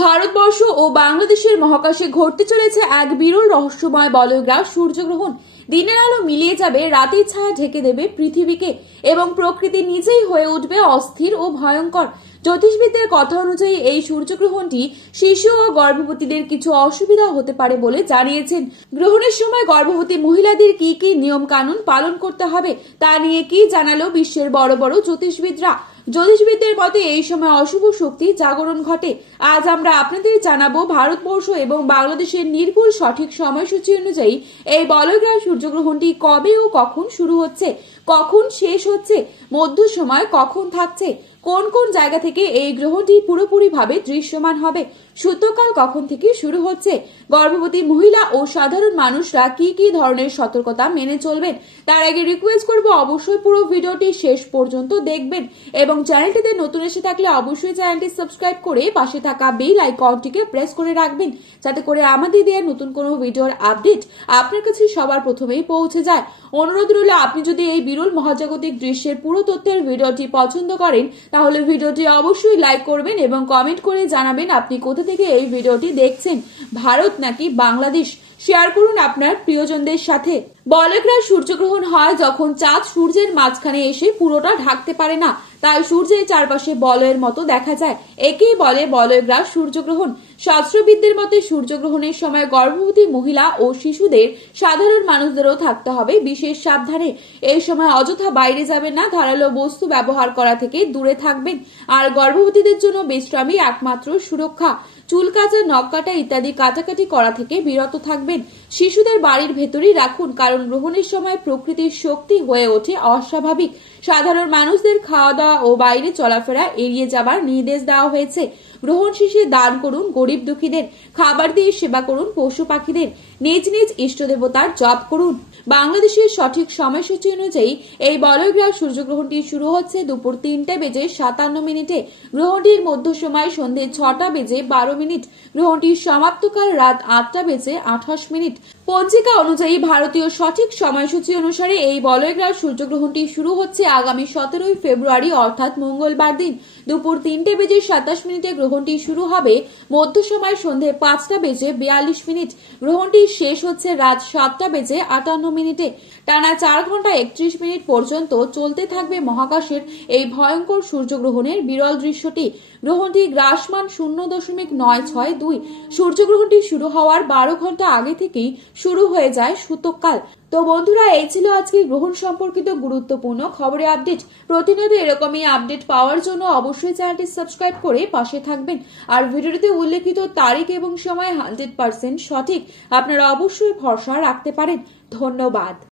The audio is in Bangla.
ভারতবর্ষ ও বাংলাদেশের মহাকাশে ঘটতে চলেছে এক বিরল রহস্যময় বলয়গ্রাস সূর্যগ্রহণ। দিনের আলো মিলিয়ে যাবে, রাতের ছায়া ঢেকে দেবে পৃথিবীকে এবং প্রকৃতি নিজেই হয়ে উঠবে অস্থির ও ভয়ঙ্কর। জ্যোতিষবিদদের কথা অনুযায়ী এই সূর্যগ্রহণটি শিশু ও গর্ভবতীদের কিছু অসুবিধা হতে পারে বলে জানিয়েছেন। গ্রহণের সময় গর্ভবতী মহিলাদের কি কি নিয়ম কানুন পালন করতে হবে তা নিয়ে কি জানালো বিশ্বের বড় বড় জ্যোতিষবিদরা। জ্যোতিষবিদদের মতে এই সময় অশুভ শক্তি জাগরণ ঘটে। আজ আমরা আপনাদের জানাবো ভারতবর্ষ এবং বাংলাদেশের নির্ভুল সঠিক সময়সূচি অনুযায়ী এই বলয়গ্রাস সূর্যগ্রহণটি কবে ও কখন শুরু হচ্ছে, কখন শেষ হচ্ছে, মধ্য সময় কখন থাকছে, কোন কোন জায়গা থেকে এই গ্রহণটি পুরোপুরিভাবে দৃশ্যমান হবে, সূতকাল কখন থেকে শুরু হচ্ছে, গর্ভবতী মহিলা ও সাধারণ মানুষরা কি কি ধরনের সতর্কতা মেনে চলবেন। তার আগে রিকোয়েস্ট করব অবশ্যই পুরো ভিডিওটি শেষ পর্যন্ত দেখবেন এবং চ্যানেলটিতে নতুন এসে থাকলে অবশ্যই চ্যানেলটি সাবস্ক্রাইব করে পাশে থাকা বেল আইকনটিকে প্রেস করে রাখবেন, যাতে করে আমাদের দেওয়া নতুন কোনো ভিডিওর আপডেট আপনার কাছে সবার প্রথমেই পৌঁছে যায়। অনুরোধ রইল, আপনি যদি এই বিরল মহাজাগতিক দৃশ্যের পুরো তথ্যের ভিডিওটি পছন্দ করেন তাহলে ভিডিওটি অবশ্যই লাইক করবেন এবং কমেন্ট করে জানাবেন আপনি কোথা থেকে এই ভিডিওটি দেখছেন, ভারত নাকি বাংলাদেশ। শেয়ার করুন আপনার প্রিয়জনদের সাথে। বলয়গ্রাস সূর্যগ্রহণ হয় যখন চাঁদ সূর্যের মাঝখানে এসে পুরোটা ঢাকতে পারে না, তাই সূর্যের চারপাশে বলয়ের মতো দেখা যায়। একেই বলে বলয়গ্রাস সূর্যগ্রহণ। শাস্ত্রবিদদের মতে সূর্যগ্রহণের সময় গর্ভবতী মহিলা ও শিশুদের, সাধারণ মানুষদেরও থাকতে হবে বিশেষ সাবধানে। এই সময় অযথা বাইরে যাবেন না, ধারালো বস্তু ব্যবহার করা থেকে দূরে থাকবেন। আর গর্ভবতীদের জন্য বিশ্রামই একমাত্র সুরক্ষা। চুল কাটা, নখ কাটা ইত্যাদি কাটাকাটি করা থেকে বিরত থাকবেন। শিশুদের বাড়ির ভেতরেই রাখুন, কারণ গ্রহণের সময় প্রকৃতির শক্তি হয়ে ওঠে অস্বাভাবিক। সাধারণ মানুষদের খাওয়া দাওয়া ও বাইরে চলাফেরা এড়িয়ে যাবার নির্দেশ দেওয়া হয়েছে। গ্রহণ শেষে দান করুন গরিব দুঃখীদের, খাবার দিয়ে সেবা করুন পশু পাখিদের, নিজ নিজ ইষ্ট দেবতার জপ করুন। বাংলাদেশের সঠিক সময়সূচি অনুযায়ী এই বলয়গ্রাস সূর্যগ্রহণটি শুরু হচ্ছে দুপুর 3:57 গ্রহণটির মধ্য সময় সন্ধে 6:12। গ্রহণটির সমাপ্তকাল রাত 8:28। পঞ্জিকা অনুযায়ী ভারতীয় সঠিক সময়সূচি অনুসারে এই বলয়গ্রাস সূর্যগ্রহণটি শুরু হচ্ছে আগামী 17 ফেব্রুয়ারি অর্থাৎ মঙ্গলবার দিন দুপুর 3:27 গ্রহণটি শুরু হবে। মধ্য সময় সন্ধে 5:42। গ্রহণটি শেষ হচ্ছে রাত 7:58। টানা 4 ঘন্টা 31 মিনিট পর্যন্ত চলতে থাকবে মহাকাশের এই ভয়ঙ্কর সূর্যগ্রহণের বিরল দৃশ্যটি। গ্রহণটি গ্রাসমান 0.962। সূর্যগ্রহণটি শুরু হওয়ার 12 ঘন্টা আগে থেকেই শুরু হয়ে যায় সূতককাল। তো বন্ধুরা, এই ছিল আজকে গ্রহণ সম্পর্কিত গুরুত্বপূর্ণ খবরের আপডেট। প্রতিনিয়ত এরকমই আপডেট পাওয়ার জন্য অবশ্যই চ্যানেলটি সাবস্ক্রাইব করে পাশে থাকবেন। আর ভিডিওটিতে উল্লেখিত তারিখ এবং সময় 100% সঠিক, আপনারা অবশ্যই ভরসা রাখতে পারেন। ধন্যবাদ।